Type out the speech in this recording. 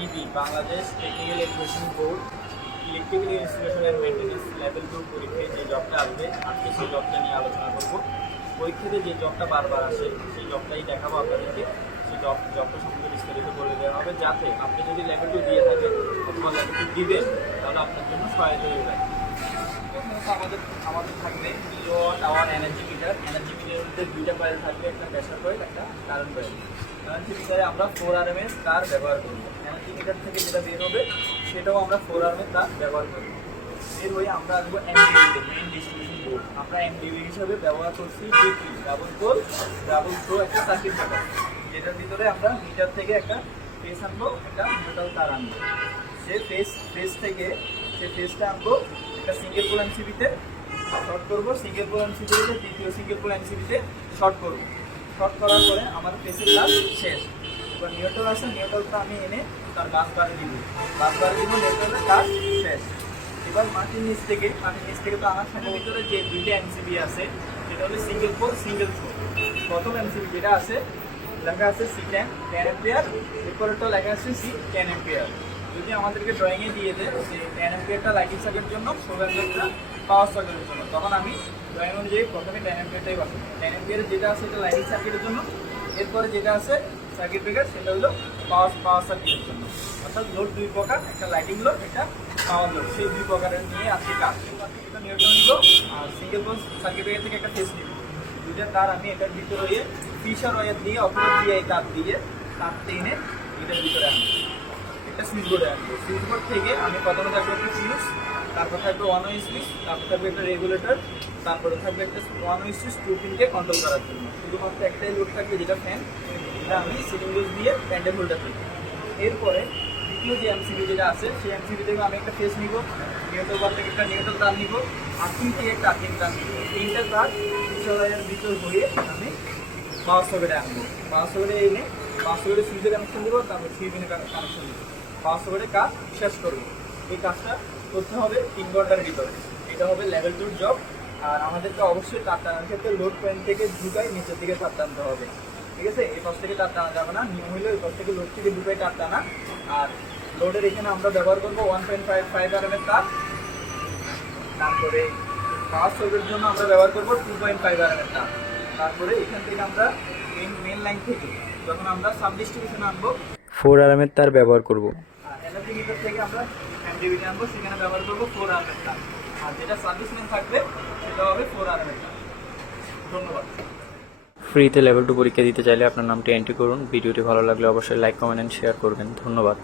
BTEB Bangladesh technical education board electrical installation and maintenance level 2 পরীক্ষায় যে জবটা আসবে আজকে সেই জবটা নিয়ে আলোচনা করব। পরীক্ষাতে যে জবটা বারবার আসে সেই জবটাই দেখাবো আপনাদেরকে। সেই জবটা সম্পর্কে বিস্তারিত বলে দেওয়া হবে, যাতে আপনি যদি লেভেল 2 দিয়ে থাকেন অথবা লেভেল 2 দিবেন তাহলে আপনার জন্য সহায়তা হয়ে যায়। আমাদের থাকবে kilowatt hour energy meter. Energy মিটারের মধ্যে দুইটা কয়েল থাকবে, একটা প্রেসার কয়েল, একটা কারেন্ট কয়েল। এনার্জি মিটারে আমরা 4 RMS তার ব্যবহার করব। এনার্জি মিটার থেকে যেটা বের হবে সেটাও আমরা 4 RMS তার ব্যবহার করব। এর হয়ে আমরা আসবো এমডিবি, মেইন ডিস্ট্রিবিউশন বোর্ড। আমরা এমডিবি হিসাবে ব্যবহার করছি ডিপি ডাবল থ্রো একটা সার্কিট ব্রেকার, যেটার ভিতরে আমরা মিটার থেকে একটা ফেস আনবো, একটা মেটাল তার আনবো। সে ফেসটা আনবো একটা সিঙ্গেল পোল এমসিবিতে শর্ট করবো, সিঙ্গেল পোল এমসিবিতে দ্বিতীয় সিঙ্গেল পোল এমসিবিতে শর্ট করবো। শর্ট করার পরে আমার ফেসের কাজ শেষ। এবার নিউট্রাল আছে, নিউট্রালটা আমি এনে তার বাস বারে দিব, নিউট্রালের কাজ শেষ। এবার মাটির নিচ থেকে তো আনার সময় ভিতরে যে দুইটা এমসিবি আছে সেটা হলো সিঙ্গেল পোল সিঙ্গেল থ্রো। প্রথম এমসিবি যেটা আছে লেখা আছে C10 10 অ্যাম্পিয়ার, এরপরেরটা লেখা আছে C10 অ্যাম্পিয়ার। যদি আমাদেরকে ড্রয়িংয়ে দিয়ে দেয় যে 10 অ্যাম্পিয়ারটা লাইটিং সার্কিটের জন্য, 4 অ্যাম্পিয়ারটা পাওয়ার সার্কিটের জন্য, তখন আমি ড্রয়িং অনুযায়ী প্রথমে 10 অ্যাম্পিয়ারটাই বসাবো। 10 অ্যাম্পিয়ারের যেটা আছে এটা লাইটিং সার্কিটের জন্য, এরপরে যেটা আছে সার্কিট ব্রেকার সেটা হলো পাওয়ার সার্কিটের জন্য। অর্থাৎ লোড দুই প্রকার, একটা লাইটিং লোড, একটা পাওয়ার লোড। সেই দুই প্রকারের নিয়ে আজকে কাজ। এটা নিউট্রাল নিব আর সিঙ্গেল পোল সার্কিট ব্রেকার থেকে একটা ফেস নিব। দুইটা তার আমি এটার ভিতরে হয়ে ফিশার ওয়্যার দিয়ে অথবা DI তার দিয়ে তার টেনে এটার ভিতরে আনবো, একটা সুইচ বোর্ডে আনবো। সুইচ বোর্ড থেকে আমি প্রথমে থাকবে একটা ফিউজ, তারপর থাকবে ওয়ান ওয়ে সুইচ, তারপর থাকবে একটা রেগুলেটর, তারপরে থাকবে একটা ওয়ান ওয়ে সুইচ 2 পিনকে কন্ট্রোল করার জন্য। শুধুমাত্র একটাই লোড থাকবে যেটা ফ্যান, এটা আমি সিলিং লুজ দিয়ে প্যান্ডেল হোল্ডার দিই। এরপরে দ্বিতীয় যে এমসিবি যেটা আছে সেই এমসিবি থেকে আমি একটা ফেস নিব, নিউট্রাল বার থেকে একটা নিউট্রাল তার নিব, আর্থিং থেকে একটা আর্থিং তার নিব। তিনটা তার ফিশারের ভিতর হয়ে আমি পাওয়ার সকেটে আনবো। পাওয়ার সকেটে এনে পাওয়ার সকেটে সুইচের কানেকশন দিব, তারপর 3 পিনের কানেকশন দিব। পাওয়ার সকেটে কাজ শেষ করবো। এই কাজটা করতে হবে 3 ঘন্টার ভিতরে। এটা হবে লেভেল 2 জব। আর আমাদেরকে অবশ্যই তার টানার ক্ষেত্রে লোড পয়েন্ট থেকে ঢুকাই নিচের দিকে তার টানতে হবে, ঠিক আছে? এই পাশ থেকে তার টানা যাবে না, নিয়ম হইলে ওই পাশ থেকে লোড থেকে ঢুকাই তার টানা। আর লোডের এখানে আমরা ব্যবহার করবো 1.5 RMS তার। তারপরে পাওয়ার সকেটের জন্য আমরা ব্যবহার করবো 2.5 RMS তার। তারপরে এখান থেকে আমরা মেন লাইন থেকে যখন আমরা সাব ডিস্ট্রিবিউশন আনবো 4 RMS তার ব্যবহার করব। এনার্জি মিটার থেকে আমরা এমডিবিতে আনবো, সেখানে ব্যবহার করবো 4 RMS তার। আর যেটা সার্ভিস ম্যান থাকবে সেটা হবে 4 RMS তার। ধন্যবাদ। ফ্রিতে লেভেল 2 পরীক্ষা দিতে চাইলে আপনার নামটি এন্ট্রি করুন। ভিডিওটি ভালো লাগলে অবশ্যই লাইক, কমেন্ট এন্ড শেয়ার করবেন। ধন্যবাদ।